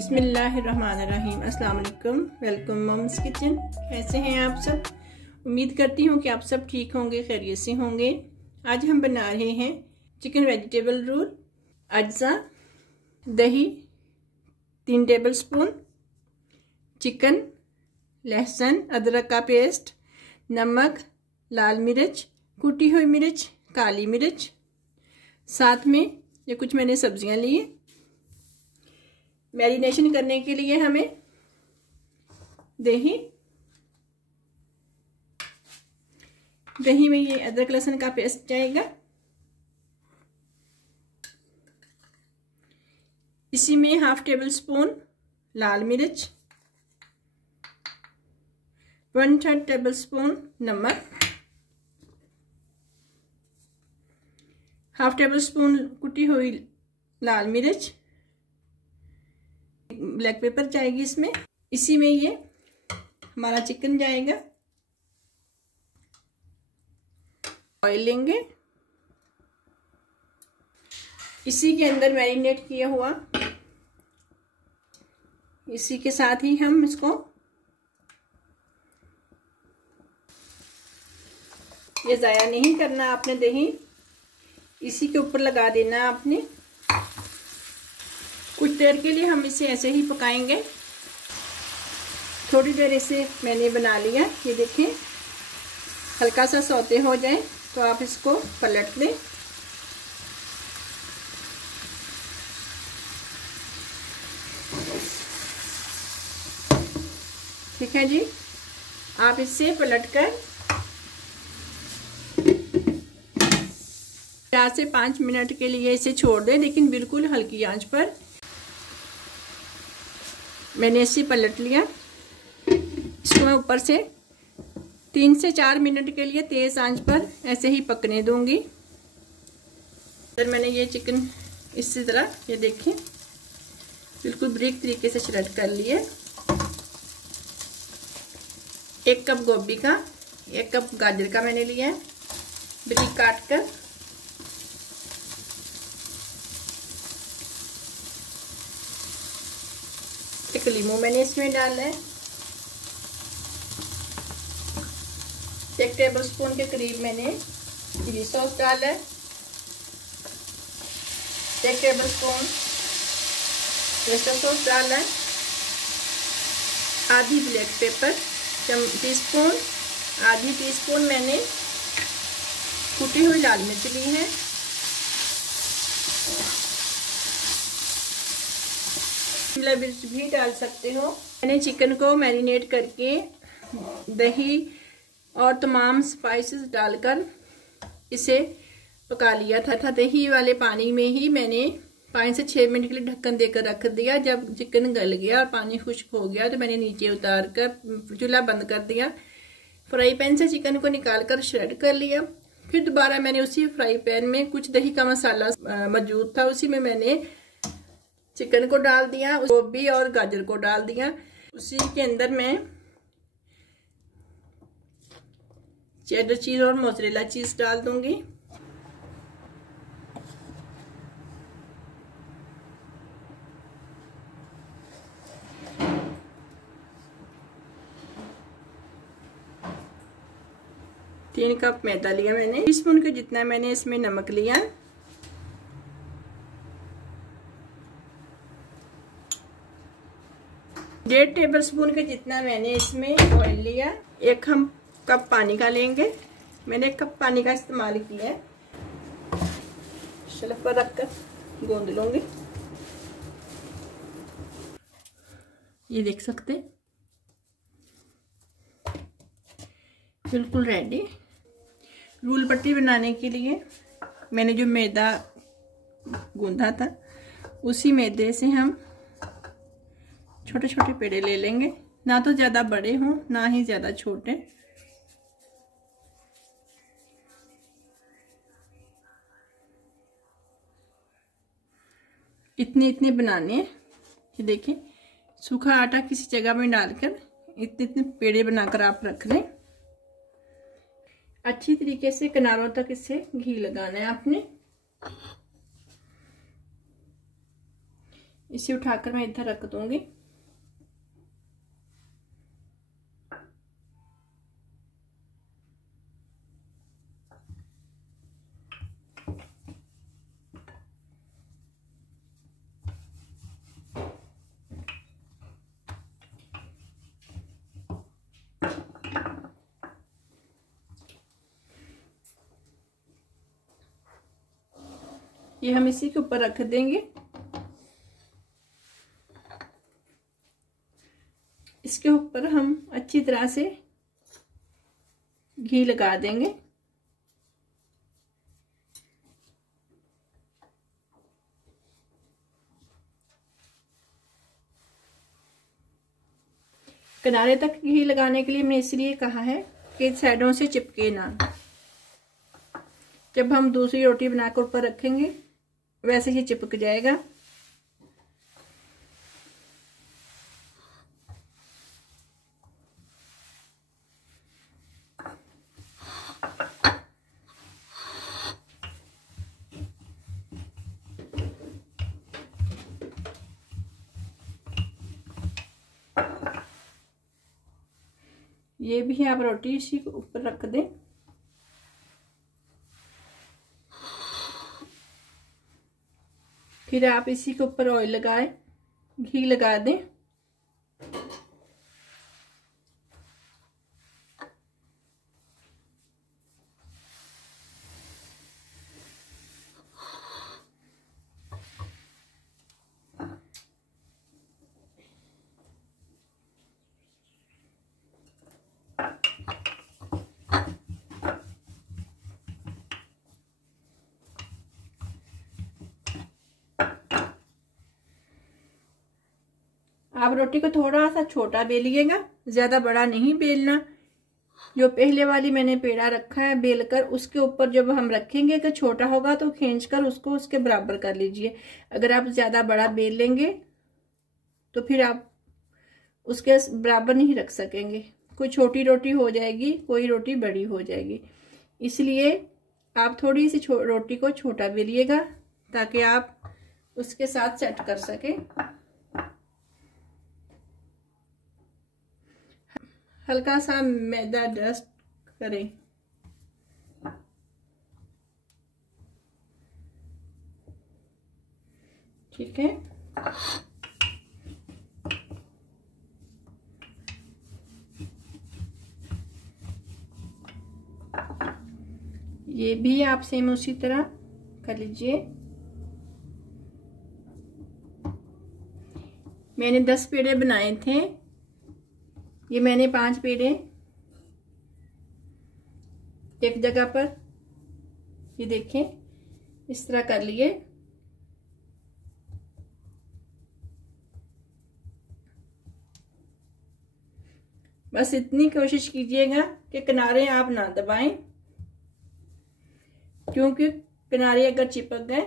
बिस्मिल्लाहिर्रहमानिर्रहीम। अस्सलाम वालेकुम। Welcome mom's kitchen. कैसे हैं आप सब? उम्मीद करती हूँ कि आप सब ठीक होंगे, खैरियत से होंगे। आज हम बना रहे हैं चिकन वेजिटेबल रोल। अज्जा दही 3 टेबल स्पून, चिकन, लहसुन अदरक का पेस्ट, नमक, लाल मिर्च, कुटी हुई मिर्च, काली मिर्च, साथ में ये कुछ मैंने सब्जियां ली। मैरिनेशन करने के लिए हमें दही में ये अदरक लहसुन का पेस्ट जाएगा। इसी में 1/2 टेबल स्पून लाल मिर्च, 1/3 टेबल स्पून नमक, 1/2 टेबल स्पून कुटी हुई लाल मिर्च, ब्लैक पेपर जाएगी इसमें। इसी में ये हमारा चिकन जाएगा। ऑयल लेंगे, इसी के अंदर मैरिनेट किया हुआ, इसी के साथ ही हम इसको ये ज़ाया नहीं करना आपने। दही इसी के ऊपर लगा देना आपने। कुछ देर के लिए हम इसे ऐसे ही पकाएंगे। थोड़ी देर इसे मैंने बना लिया। ये देखें, हल्का सा सौते हो जाए तो आप इसको पलट दें। ठीक है जी, आप इसे पलटकर 4 से 5 मिनट के लिए इसे छोड़ दें, लेकिन बिल्कुल हल्की आंच पर। मैंने इसे पलट लिया। इसको मैं ऊपर से 3 से 4 मिनट के लिए तेज आंच पर ऐसे ही पकने दूंगी। फिर मैंने ये चिकन इसी तरह, ये देखें, बिल्कुल बारीक तरीके से श्रेड कर लिया। 1 कप गोभी का, 1 कप गाजर का मैंने लिया है बारीक काट कर। एक लीमू मैंने इसमें डाला है। 1 टेबल स्पून के करीब मैंने चिली सॉस डाला है। 1 टेबल स्पून वेस्टर सॉस डाला है। आधी ब्लैक पेपर टीस्पून, आधी टीस्पून मैंने कुटी हुई लाल मिर्च ली है। शिमला मिर्च भी डाल सकते हो। मैंने चिकन को मैरिनेट करके दही और तमाम स्पाइसेस डालकर इसे पका लिया था। दही वाले पानी में ही मैंने 5 से 6 मिनट के लिए ढक्कन देकर रख दिया। जब चिकन गल गया और पानी खुश्क हो गया तो मैंने नीचे उतार कर चूल्हा बंद कर दिया। फ्राई पैन से चिकन को निकाल कर श्रेड कर लिया। फिर दोबारा मैंने उसी फ्राई पैन में कुछ दही का मसाला मौजूद था, उसी में मैंने चिकन को डाल दिया, गोभी और गाजर को डाल दिया। उसी के अंदर मैं चेडर चीज और मोज़रेला चीज डाल दूंगी। तीन कप मैदा लिया मैंने। टीस्पून के जितना मैंने इसमें नमक लिया। 1.5 टेबल स्पून के जितना मैंने इसमें ऑयल लिया। 1 कप पानी का लेंगे। मैंने 1 कप पानी का इस्तेमाल किया है। शेल्फ पर रखकर गूंद लूंगी। ये देख सकते, बिल्कुल रेडी। रोल पट्टी बनाने के लिए मैंने जो मैदा गूंदा था, उसी मैदे से हम छोटे छोटे पेड़े ले लेंगे। ना तो ज़्यादा बड़े हों, ना ही ज़्यादा छोटे। इतने इतने बनाने हैं। ये देखिए, सूखा आटा किसी जगह में डालकर इतने इतने पेड़े बनाकर आप रख लें। अच्छी तरीके से किनारों तक इसे घी लगाना है आपने। इसे उठाकर मैं इधर रख दूंगी। ये हम इसी के ऊपर रख देंगे। इसके ऊपर हम अच्छी तरह से घी लगा देंगे। किनारे तक घी लगाने के लिए मैंने इसलिए कहा है कि साइडों से चिपके ना। जब हम दूसरी रोटी बनाकर ऊपर रखेंगे वैसे ही चिपक जाएगा। ये भी आप रोटी इसी के ऊपर रख दें। फिर आप इसी के ऊपर ऑयल लगाएं, घी लगा दें। आप रोटी को थोड़ा सा छोटा बेलिएगा, ज्यादा बड़ा नहीं बेलना। जो पहले वाली मैंने पेड़ा रखा है बेलकर, उसके ऊपर जब हम रखेंगे कि छोटा होगा तो खींचकर उसको उसके बराबर कर लीजिए। अगर आप ज्यादा बड़ा बेल लेंगे तो फिर आप उसके बराबर नहीं रख सकेंगे। कोई छोटी रोटी हो जाएगी, कोई रोटी बड़ी हो जाएगी। इसलिए आप थोड़ी सी रोटी को छोटा बेलिएगा ताकि आप उसके साथ सेट कर सकें। हल्का सा मैदा डस्ट करें। ठीक है, ये भी आप सेम उसी तरह कर लीजिए। मैंने 10 पेड़े बनाए थे, ये मैंने 5 पेड़े एक जगह पर, ये देखें इस तरह कर लिए। बस इतनी कोशिश कीजिएगा कि किनारे आप ना दबाएं, क्योंकि किनारे अगर चिपक गए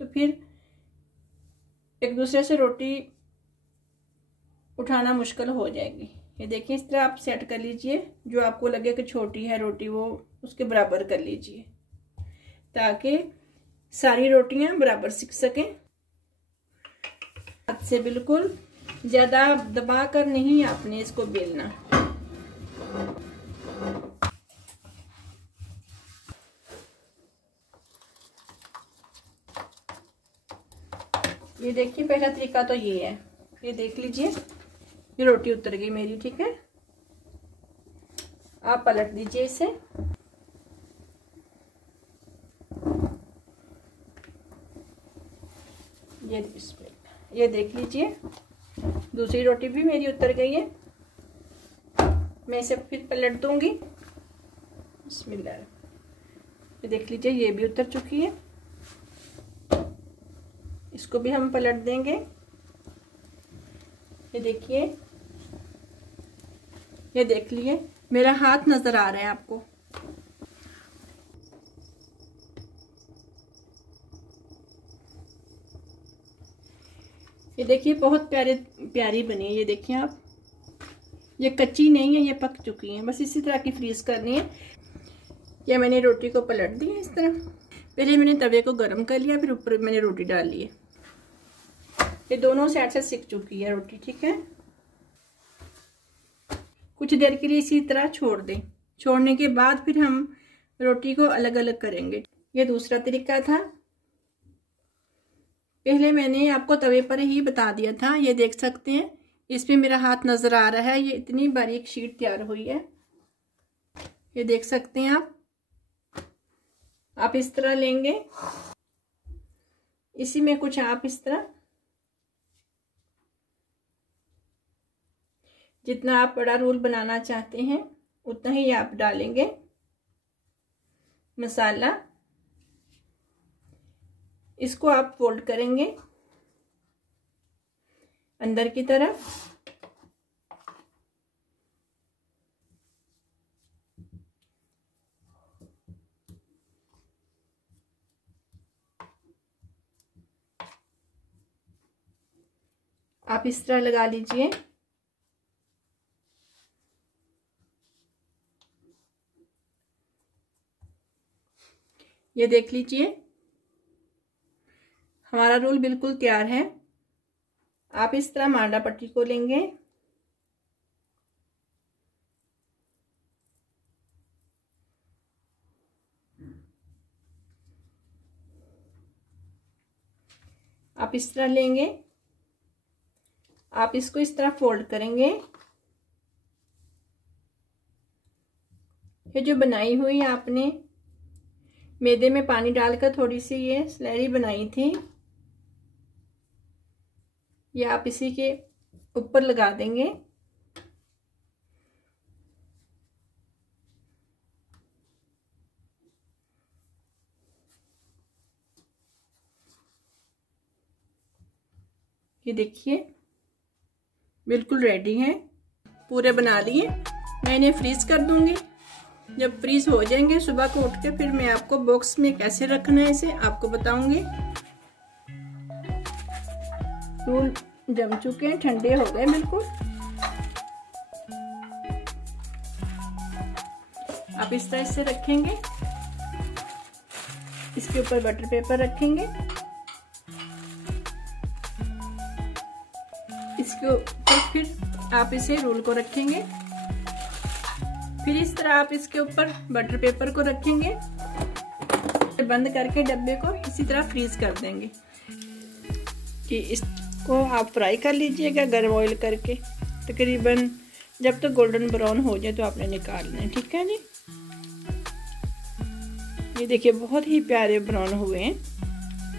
तो फिर एक दूसरे से रोटी उठाना मुश्किल हो जाएगी। ये देखिए इस तरह आप सेट कर लीजिए। जो आपको लगे कि छोटी है रोटी वो उसके बराबर कर लीजिए ताकि सारी रोटियां बराबर सिक सकें। हाथ से बिल्कुल ज्यादा दबा कर नहीं आपने इसको बेलना। ये देखिए पहला तरीका तो ये है। ये देख लीजिए ये रोटी उतर गई मेरी। ठीक है, आप पलट दीजिए इसे। ये देख लीजिए दूसरी रोटी भी मेरी उतर गई है। मैं इसे फिर पलट दूंगी। बिस्मिल्लाह। ये देख लीजिए ये भी उतर चुकी है। इसको भी हम पलट देंगे। ये देखिए, ये देख लिए मेरा हाथ नजर आ रहा है आपको। ये देखिए बहुत प्यारी बनी है। ये देखिए आप, ये कच्ची नहीं है, ये पक चुकी है। बस इसी तरह की फ्रीज करनी है। ये मैंने रोटी को पलट दी है इस तरह। पहले मैंने तवे को गर्म कर लिया, फिर ऊपर मैंने रोटी डाल ली है। ये दोनों साइड से सिक चुकी है रोटी। ठीक है, कुछ देर के लिए इसी तरह छोड़ दें। छोड़ने के बाद फिर हम रोटी को अलग अलग करेंगे। ये दूसरा तरीका था। पहले मैंने आपको तवे पर ही बता दिया था। ये देख सकते हैं, इसमें मेरा हाथ नजर आ रहा है। ये इतनी बारीक शीट तैयार हुई है, ये देख सकते हैं आप इस तरह लेंगे। इसी में कुछ आप इस तरह, जितना आप बड़ा रोल बनाना चाहते हैं उतना ही आप डालेंगे मसाला। इसको आप फोल्ड करेंगे अंदर की तरफ। आप इस तरह लगा लीजिए। ये देख लीजिए, हमारा रोल बिल्कुल तैयार है। आप इस तरह मांडा पट्टी को लेंगे, आप इस तरह लेंगे। आप इसको इस तरह फोल्ड करेंगे। ये जो बनाई हुई आपने मैदे में पानी डालकर थोड़ी सी ये स्लैरी बनाई थी, ये आप इसी के ऊपर लगा देंगे। ये देखिए बिल्कुल रेडी है। पूरे बना लिए। मैं इन्हें फ्रीज कर दूंगी। जब फ्रीज हो जाएंगे सुबह को उठ के फिर मैं आपको बॉक्स में कैसे रखना है इसे आपको बताऊंगी। रोल जम चुके हैं, ठंडे हो गए बिल्कुल। आप इस तरह से रखेंगे, इसके ऊपर बटर पेपर रखेंगे, इसके ऊपर फिर आप इसे रोल को रखेंगे, फिर इस तरह आप इसके ऊपर बटर पेपर को रखेंगे, बंद करके डब्बे को इसी तरह फ्रीज कर देंगे। कि इसको आप फ्राई कर लीजिएगा गर्म ऑयल करके, तकरीबन जब तक गोल्डन ब्राउन हो जाए तो आपने निकालना है। ठीक है जी, ये देखिए बहुत ही प्यारे ब्राउन हुए हैं।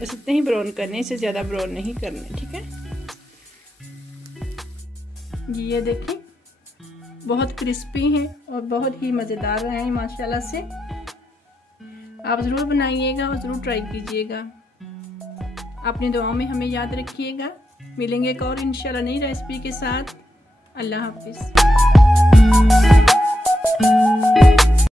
बस इतने ही ब्राउन करने, इससे ज़्यादा ब्राउन नहीं करने। ठीक है जी, ये देखिए बहुत क्रिस्पी हैं और बहुत ही मज़ेदार रहे हैं माशाल्लाह से। आप ज़रूर बनाइएगा और ज़रूर ट्राई कीजिएगा। अपनी दुआओं में हमें याद रखिएगा। मिलेंगे एक और इंशाल्लाह नई रेसिपी के साथ। अल्लाह हाफिज़।